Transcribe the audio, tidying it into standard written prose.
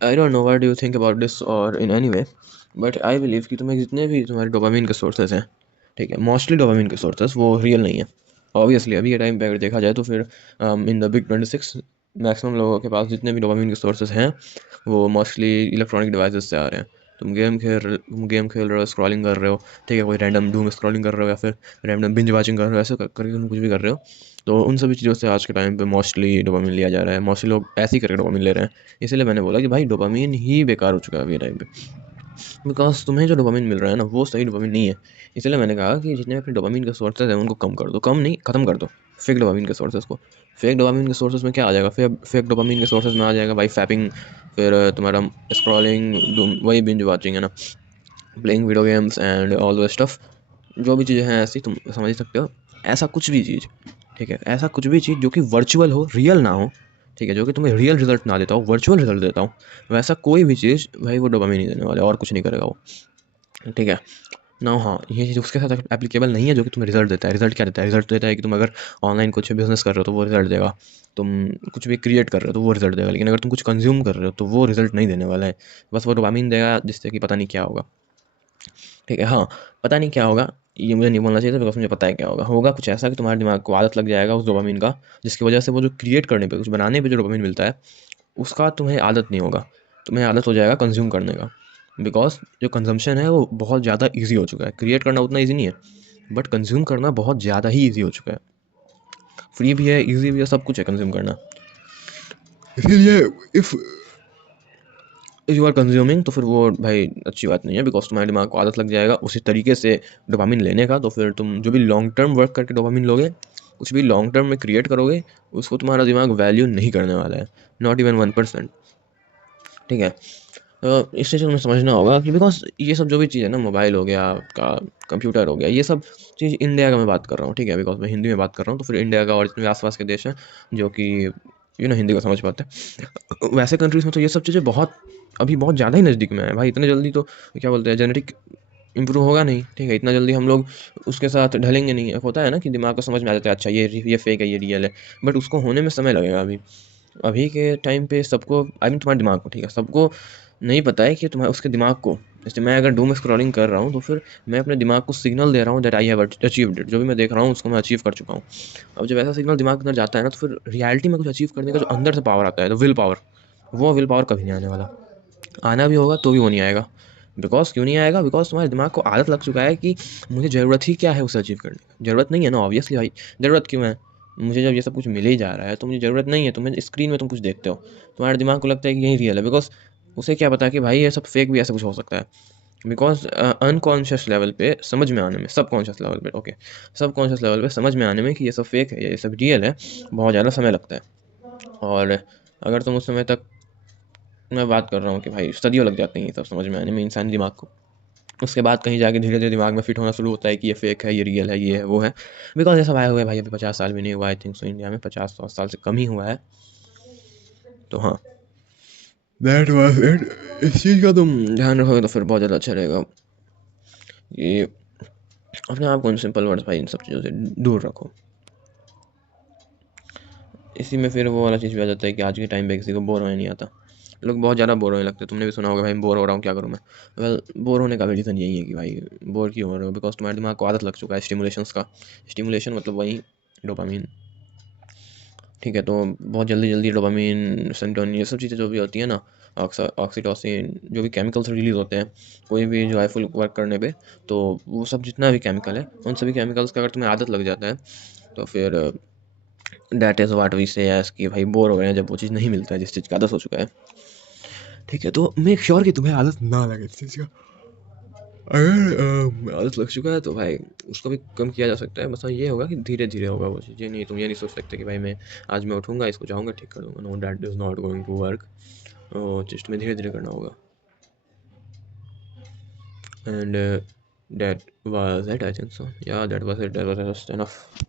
I don't know what do you think about this और in any way, but I believe कि तुम्हें जितने भी तुम्हारे डोपामिन के सोर्सेज हैं, ठीक है, मोस्टली डोपामिन के सोर्सेज वो रियल नहीं है। ऑब्वियसली अभी के टाइम पे अगर देखा जाए तो फिर इन द बिग 26 मैक्सिमम लोगों के पास जितने भी डोपामिन के सोर्सेज हैं वो मोस्टली इलेक्ट्रॉनिक डिवाइसेस से आ रहे हैं। तुम गेम खेल रहे हो, स्क्रॉलिंग कर रहे हो, ठीक है, कोई रैंडम डूम स्क्रॉलिंग कर रहे हो या फिर रैंडम बिंज वाचिंग कर रहे हो, ऐसे करके तुम कुछ भी कर रहे हो। तो उन सभी चीज़ों से आज के टाइम पे मोस्टली डोपामिन लिया जा रहा है, मोस्टली लोग ऐसे ही करके डोपामिन ले रहे हैं। इसीलिए मैंने बोला कि भाई डोपामिन ही बेकार हो चुका है अभी टाइम पे, बिकॉज तुम्हें जो डोपामिन मिल रहा है ना वो सही डोपामिन नहीं है। इसलिए मैंने कहा कि जितने अपने डोपामिन के सोर्सेज हैं उनको कम कर दो, कम नहीं ख़त्म कर दो फेक डोपामिन के सोर्सेज को। फेक डोपामिन के सोर्सेज में क्या आ जाएगा, फेक डोपामिन के सोर्सेज में आ जाएगा भाई फैपिंग, फिर तुम्हारा स्क्रॉलिंग, वही बिंज वाचिंग है ना, playing video games and all the stuff. जो भी चीज़ें हैं ऐसी तुम समझ ही सकते हो। ऐसा कुछ भी चीज़, ठीक है, ऐसा कुछ भी चीज़ जो कि वर्चुअल हो, रियल ना हो, ठीक है, जो कि तुम्हें रियल रिजल्ट ना देता हो, वर्चुअल रिजल्ट देता हो, वैसा कोई भी चीज़ भाई वो डोपामिन नहीं देने वाला और कुछ नहीं करेगा वो, ठीक है ना। हाँ, ये चीज़ उसके साथ एप्लीकेबल नहीं है जो कि तुम्हें रिजल्ट देता है। रिजल्ट क्या देता है, रिजल्ट देता है कि तुम अगर ऑनलाइन कुछ बिजनेस कर रहे हो तो वो रिजल्ट देगा, तुम कुछ भी क्रिएट कर रहे हो तो वो रिजल्ट देगा, लेकिन अगर तुम कुछ कंज्यूम कर रहे हो तो वो रिजल्ट नहीं देने वाला है। बस वो डोपामिन देगा जिससे कि पता नहीं क्या होगा, ठीक है। हाँ, पता नहीं क्या होगा, ये मुझे नहीं बोलना चाहिए था बिकॉज़ मुझे पता है क्या होगा। होगा कुछ ऐसा कि तुम्हारे दिमाग को आदत लग जाएगा उस डोपामिन का, जिसकी वजह से वो जो क्रिएट करने पे, कुछ बनाने पे जो डोपामिन मिलता है, उसका तुम्हें आदत नहीं होगा। तुम्हें आदत हो जाएगा कंज़्यूम करने का। बिकॉज़ जो कंज़म्पशन है वो बहुत ज़्यादा ईज़ी हो चुका है। क्रिएट करना उतना ईज़ी नहीं है, बट कंज़्यूम करना बहुत ज़्यादा ही ईज़ी हो चुका है। फ्री भी है, ईज़ी भी है, सब कुछ है कंज़्यूम करना। इसीलिए if if you are consuming तो फिर वो भाई अच्छी बात नहीं है, बिकॉज तुम्हारे दिमाग को आदत लग जाएगा उसी तरीके से डोपामिन लेने का। तो फिर तुम जो भी लॉन्ग टर्म वर्क करके डोपामिन लोगे, कुछ भी लॉन्ग टर्म में क्रिएट करोगे, उसको तुम्हारा दिमाग वैल्यू नहीं करने वाला है, नॉट इवन 1%, ठीक है। तो इस चीज़ को तुम्हें समझना होगा कि बिकॉज ये सब जो भी चीज़ है ना, मोबाइल हो गया आपका, कंप्यूटर हो गया, ये सब चीज़ इंडिया का मैं बात कर रहा हूँ, ठीक है, बिकॉज मैं हिंदी में बात कर रहा हूँ, तो फिर इंडिया का और जितने भी आसपास के देश हैं जो कि हिंदी को समझ पाते हैं, वैसे कंट्रीज़ में तो ये सब चीज़ें बहुत अभी बहुत ज़्यादा ही नज़दीक में है भाई। इतने जल्दी तो क्या बोलते हैं, जेनेटिक इम्प्रूव होगा नहीं, ठीक है, इतना जल्दी हम लोग उसके साथ ढलेंगे नहीं। होता है ना कि दिमाग को समझ में आ जाता है अच्छा ये फेक है, ये रियल है, बट उसको होने में समय लगेगा अभी। अभी के टाइम पे सबको, आई मीन तुम्हारे दिमाग को, ठीक है, सबको नहीं पता है कि तुम्हारे उसके दिमाग को, जैसे मैं अगर डूम स्क्रॉलिंग कर रहा हूँ तो फिर मैं अपने दिमाग को सिग्नल दे रहा हूँ that I have achieved it. जो भी मैं देख रहा हूँ उसको मैं अचीव कर चुका हूँ। अब जब ऐसा सिग्नल दिमाग के अंदर जाता है ना, तो फिर रियलिटी में कुछ अचीव करने का जो अंदर से पावर आता है, तो विल पावर, वो विल पावर कभी नहीं आने वाला। आना भी होगा तो भी वो नहीं आएगा। बिकॉज क्यों नहीं आएगा, बिकॉज तुम्हारे दिमाग को आदत लग चुका है कि मुझे ज़रूरत ही क्या है उसे अचीव करने की। ज़रूरत नहीं है ना, ऑब्वियसली भाई, ज़रूरत क्यों है? मुझे जब ये सब कुछ मिल ही जा रहा है तो मुझे ज़रूरत नहीं है। तुम्हें स्क्रीन में तुम कुछ देखते हो, तुम्हारे दिमाग को लगता है कि यही रियल है, बिकॉज उसे क्या पता कि भाई ये सब फेक भी ऐसा कुछ हो सकता है। बिकॉज अनकॉन्शियस लेवल पे समझ में आने में, सबकॉन्शियस लेवल पे, ओके, सबकॉन्शियस लेवल पे समझ में आने में कि ये सब फेक है, ये सब रियल है, बहुत ज़्यादा समय लगता है। और अगर तुम उस समय तक, मैं बात कर रहा हूँ कि भाई सदियों लग जाती हैं ये सब समझ में आने में इंसानी दिमाग को। उसके बाद कहीं जाके धीरे-धीरे दिमाग में फिट होना शुरू होता है कि ये फेक है, ये रियल है, ये है, वो है। बिकॉज़ ये सब आए हुए भाई अभी 50 साल भी नहीं हुआ, आई थिंक सो इंडिया में 50-100 साल से कम ही हुआ है। तो हाँ, दैट वाज़ इट। इस चीज़ का तुम ध्यान रखोगे तो फिर बहुत ज़्यादा अच्छा रहेगा। ये अपने आप को इन सिंपल वर्ड्स भाई इन सब चीज़ों से दूर रखो। इसी में फिर वो वाला चीज़ भी आ जाता है कि आज के टाइम पे किसी को बोर होने नहीं आता। लोग बहुत ज़्यादा बोर होने लगते हैं। तुमने भी सुना होगा भाई बोर हो रहा हूँ, क्या करूँ मैं? वेल, बोर होने का भी रीज़न यही है कि भाई बोर क्यों हो रहे हो? बिकॉज़ तुम्हारे दिमाग को आदत लग चुका है स्टिमुलेशंस का। स्टिमुलेशन मतलब वही डोपामाइन, ठीक है? तो बहुत जल्दी-जल्दी डोपामाइन, सेरोटोनिन, ये सब चीज़ें जो भी होती हैं ना, ऑक्सीटोसिन, जो भी केमिकल्स रिलीज़ होते हैं, कोई भी जॉयफुल वर्क करने पे, तो वो सब जितना भी केमिकल है, उन सभी केमिकल्स का अगर तुम्हें आदत लग जाता है, तो फिर दैट इज़ व्हाट वी से एज़ कि भाई बोर हो गए हैं जब वो चीज़ नहीं मिलता है जिस चीज़ की आदत हो चुका है। ठीक है, तो मेक श्योर कि तुम्हें आदत ना लगे इस चीज़ का। अगर आदत लग चुका है तो भाई उसको भी कम किया जा सकता है। बस हाँ, ये होगा कि धीरे-धीरे होगा वो चीज़। ये नहीं, तुम ये नहीं सोच सकते कि भाई मैं आज मैं उठूँगा, इसको जाऊँगा ठीक कर दूँगा। No, that is not going to work. वो चीज़ तुम्हें धीरे-धीरे करना होगा। And that was it, I think so. Yeah that was it, that was just enough.